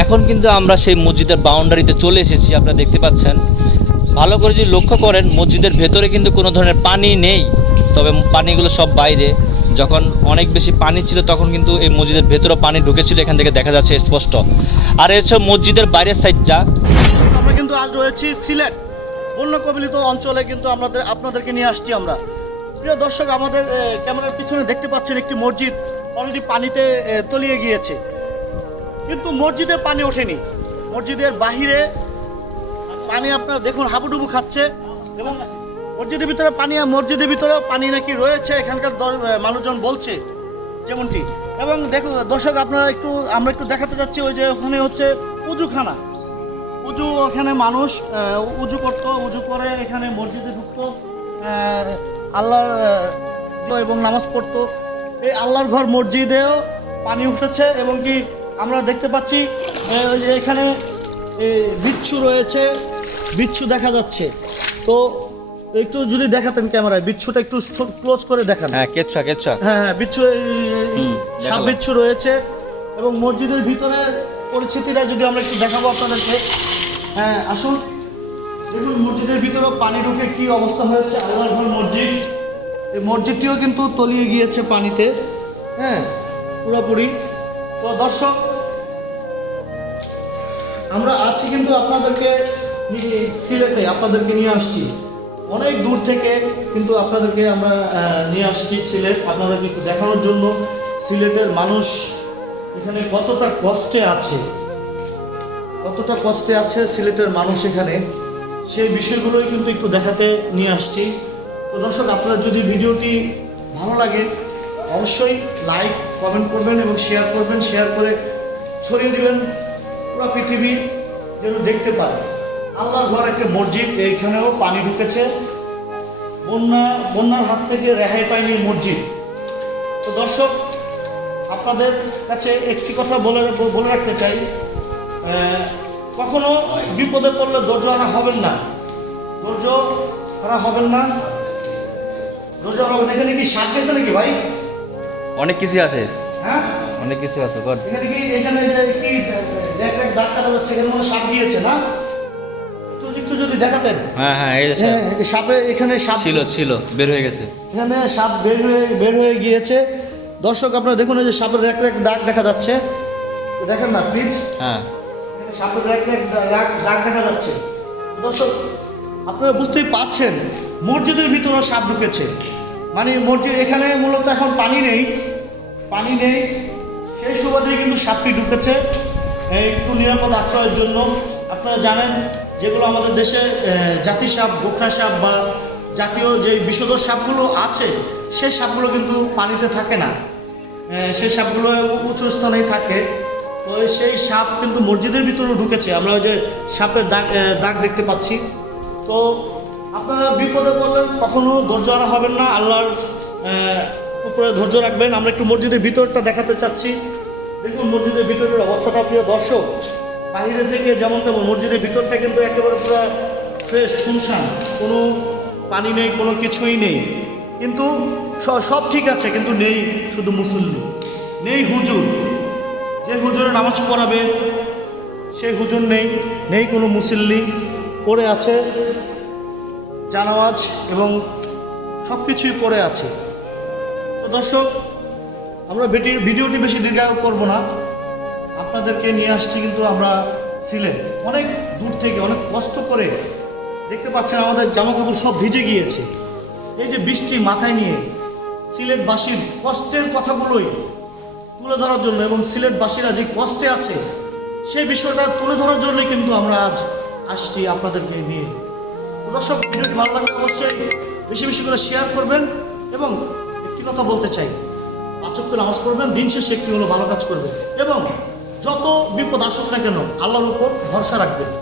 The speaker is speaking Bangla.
এখন কিন্তু আমরা সেই মসজিদের বাউন্ডারিতে চলে এসেছি, আপনারা দেখতে পাচ্ছেন। ভালো করে যদি লক্ষ্য করেন, মসজিদের ভেতরে কিন্তু কোনো ধরনের পানি নেই, তবে পানিগুলো সব বাইরে। যখন অনেক বেশি পানি ছিল, তখন কিন্তু এই মসজিদের ভেতরে পানি ঢুকেছিল, এখান থেকে দেখা যাচ্ছে স্পষ্ট। আর হচ্ছে মসজিদের বাইরের সাইডটা। আমরা কিন্তু আজ রয়েছি সিলেট, বন্য কবলিত অঞ্চলে কিন্তু আমাদের, আপনাদেরকে নিয়ে আসছি আমরা। প্রিয় দর্শক, আমাদের ক্যামেরার পিছনে দেখতে পাচ্ছেন একটি মসজিদ, অলরেডি পানিতে তলিয়ে গিয়েছে। কিন্তু মসজিদে পানি ওঠেনি। মসজিদের বাহিরে পানি আপনারা দেখুন, হাবুডুবু খাচ্ছে এবং মসজিদের ভিতরে পানি মসজিদের ভিতরে পানি নাকি রয়েছে, এখানকার মানুষজন বলছে যেমনটি। এবং দেখুন, দর্শক, আপনারা একটু, আমরা একটু দেখাতে যাচ্ছি ওই যে ওখানে হচ্ছে উজুখানা। উজু, ওখানে মানুষ উজু করতো, উজু করে এখানে মসজিদে ঢুকতো আল্লাহর এবং নামাজ পড়তো। এই আল্লাহর ঘর মসজিদেও পানি উঠেছে এবং কি আমরা দেখতে পাচ্ছি এখানে বিচ্ছু রয়েছে বিচ্ছু দেখা যাচ্ছে। তো একটু যদি দেখাতেন ক্যামেরায় বিচ্ছুটা একটু ক্লোজ করে দেখান। হ্যাঁ কেচ্ছা কেচ্ছা হ্যাঁ হ্যাঁ বিচ্ছু সাপ বিচ্ছু রয়েছে এবং মসজিদের ভিতরে পরিস্থিতিটা যদি আমরা একটু দেখাবো আপনাদেরকে। হ্যাঁ আসুন। দেখুন মসজিদের ভিতরে পানি ঢুকে কি অবস্থা হয়েছে। আল্লাহর ঘর মসজিদ। এই মসজিদটিও কিন্তু তলিয়ে গিয়েছে পানিতে। হ্যাঁ পুরোপুরি। তো দর্শক আমরা আছি কিন্তু আপনাদেরকে সিলেটে, আপনাদেরকে নিয়ে আসছি। অনেক দূর থেকে কিন্তু আপনাদেরকে আমরা নিয়ে আসছি সিলেট। আপনাদেরকে দেখানোর জন্য সিলেটের মানুষ এখানে কতটা কষ্টে আছে। কতটা কষ্টে আছে সিলেটের মানুষ এখানে। সেই বিষয়গুলোই কিন্তু একটু দেখাতে নিয়ে আসছি। তো দর্শক, আপনারা যদি ভিডিওটি ভালো লাগে, অবশ্যই লাইক, কমেন্ট করবেন এবং শেয়ার করবেন। শেয়ার করে ছড়িয়ে দিবেন। পুরো পৃথিবী যেন দেখতে পারে। আল্লাহর ঘর একটা মসজিদ এইখানেও পানি ঢুকেছে। বন্যা বন্যার হাত থেকে রেহাই পায়নি মসজিদ। তো দর্শক আপনাদের কাছে একটি কথা বলে বলে রাখতে চাই কখনো বিপদে পড়লে ধৈর্য হারা হবেন না। ধৈর্য হারা হবেন না। ধৈর্য হারা হবেন এখানে কি সাপ গেছে নাকি ভাই? অনেক কিছু আছে। হ্যাঁ? অনেক কিছু আছে এখানে কি এখানে কি দেখ মনে সাপ গিয়েছে না? একটু যদি দেখাতেন। হ্যাঁ হ্যাঁ এই হ্যাঁ সাপে এখানে সাপ ছিল ছিল বের হয়ে গেছে। এখানে সাপ বের হয়ে বের হয়ে গিয়েছে। দর্শক আপনারা দেখুন এই যে সাপের দাগ দেখা যাচ্ছে। দেখেন না প্লিজ হ্যাঁ। সাপের এক দাগ দেখা যাচ্ছে। দর্শক আপনারা বুঝতেই পারছেন মসজিদের ভিতরে সাপ ঢুকেছে। মানে মসজিদ এখানে মূলত এখন পানি নেই। পানি নেই। সেই সুবাদেই কিন্তু সাপটি ঢুকেছে। একটু নিরাপদ আশ্রয়ের জন্য। আপনারা জানেন, যেগুলো আমাদের দেশে জাতি সাপ, গোখরা সাপ বা জাতীয় যে বিষধর সাপগুলো আছে সেই সাপগুলো কিন্তু পানিতে থাকে না। সেই সাপগুলো উঁচু স্থানেই থাকে। তো সেই সাপ কিন্তু মসজিদের ভিতরে ঢুকেছে। আমরা ওই যে সাপের দাগ দাগ দেখতে পাচ্ছি। তো আপনারা বিপদে পড়লেন, কখনো ধৈর্য হারা হবেন না। আল্লাহর উপরে ধৈর্য রাখবেন। আমরা একটু মসজিদের ভিতরটা দেখাতে চাচ্ছি। দেখুন, মসজিদের ভিতরের অবস্থাটা প্রিয় দর্শক বাইরে থেকে যেমন তেমন মসজিদের ভিতরটা কিন্তু একেবারে পুরো ফ্রেশ শুনশান। কোনো পানি নেই, কোনো কিছুই নেই। কিন্তু সব ঠিক আছে, কিন্তু নেই শুধু মুসল্লি। নেই হুজুর। যে হুজুরে নামাজ পড়াবে সেই হুজুর নেই নেই কোনো মুসল্লি। পড়ে আছে, জানাওয়াজ এবং সব কিছুই পড়ে আছে। তো দর্শক আমরা ভিডিও ভিডিওটি বেশি দীর্ঘায়ু করব না। আপনাদেরকে নিয়ে আসছি কিন্তু আমরা সিলেট। অনেক দূর থেকে অনেক কষ্ট করে দেখতে পাচ্ছেন আমাদের জামা কাপড় সব ভিজে গিয়েছে। এই যে বৃষ্টি মাথায় নিয়ে সিলেটবাসীর কষ্টের কথাগুলোই তুলে ধরার জন্য এবং সিলেটবাসীরা যে কষ্টে আছে সেই বিষয়টা তুলে ধরার জন্যই কিন্তু আমরা আজ আসছি আপনাদেরকে নিয়ে। দর্শক, ভিডিওটি ভালো লাগলে অবশ্যই বেশি বেশি করে শেয়ার করবেন এবং একটি কথা বলতে চাই। পাচক নামাজ পড়বেন, দিন শেষে একটি হলো ভালো কাজ করবেন। এবং যত বিপদ আসুক না কেন, আল্লাহর উপর ভরসা রাখবেন।